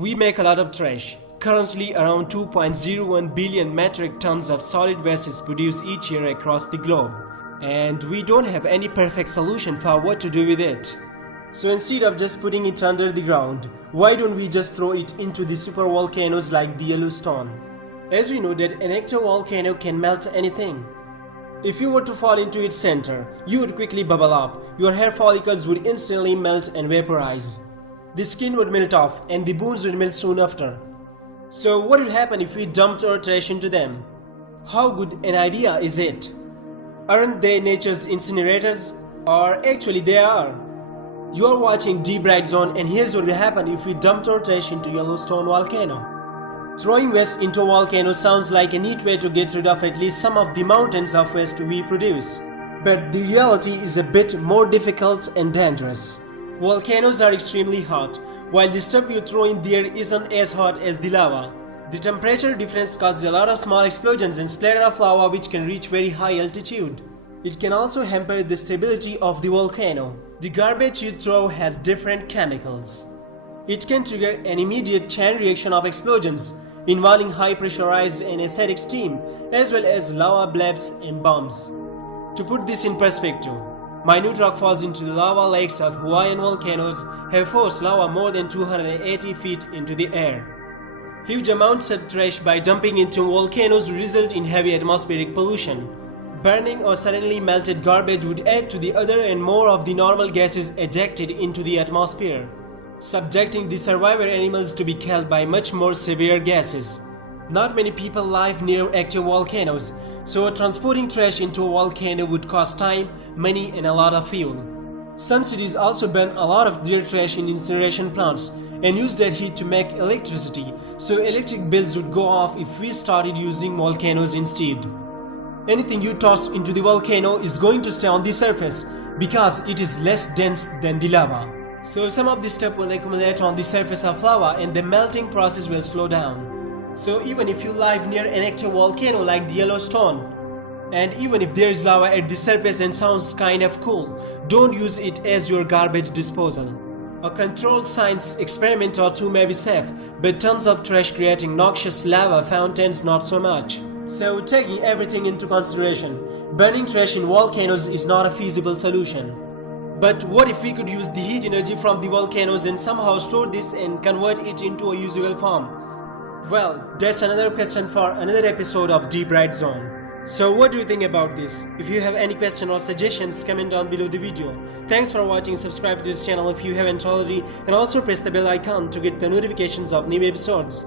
We make a lot of trash. Currently, around 2.01 billion metric tons of solid waste is produced each year across the globe. And we don't have any perfect solution for what to do with it. So instead of just putting it under the ground, why don't we just throw it into the supervolcanoes like the Yellowstone? As we know that an active volcano can melt anything. If you were to fall into its center, you would quickly bubble up, your hair follicles would instantly melt and vaporize. The skin would melt off and the bones would melt soon after. So what would happen if we dumped our trash into them? How good an idea is it? Aren't they nature's incinerators? Or actually they are. You are watching Deep Bright Zone, and here's what will happen if we dumped our trash into Yellowstone Volcano. Throwing waste into a volcano sounds like a neat way to get rid of at least some of the mountains of waste we produce. But the reality is a bit more difficult and dangerous. Volcanoes are extremely hot, while the stuff you throw in there isn't as hot as the lava. The temperature difference causes a lot of small explosions and splatter of lava which can reach very high altitude. It can also hamper the stability of the volcano. The garbage you throw has different chemicals. It can trigger an immediate chain reaction of explosions involving high pressurized and acidic steam as well as lava blobs and bombs. To put this in perspective, minute rock falls into the lava lakes of Hawaiian volcanoes have forced lava more than 280 feet into the air. Huge amounts of trash by dumping into volcanoes result in heavy atmospheric pollution. Burning or suddenly melted garbage would add to the other and more of the normal gases ejected into the atmosphere, subjecting the survivor animals to be killed by much more severe gases. Not many people live near active volcanoes, so transporting trash into a volcano would cost time, money and a lot of fuel. Some cities also burn a lot of their trash in incineration plants and use that heat to make electricity, so electric bills would go off if we started using volcanoes instead. Anything you toss into the volcano is going to stay on the surface because it is less dense than the lava. So some of this stuff will accumulate on the surface of lava and the melting process will slow down. So even if you live near an active volcano like the Yellowstone, and even if there is lava at the surface and sounds kind of cool, don't use it as your garbage disposal. A controlled science experiment or two may be safe, but tons of trash creating noxious lava fountains not so much. So taking everything into consideration, burning trash in volcanoes is not a feasible solution. But what if we could use the heat energy from the volcanoes and somehow store this and convert it into a usable form? Well, that's another question for another episode of Deep Bright Zone. So what do you think about this? If you have any question or suggestions, comment down below the video. Thanks for watching, subscribe to this channel if you haven't already, and also press the bell icon to get the notifications of new episodes.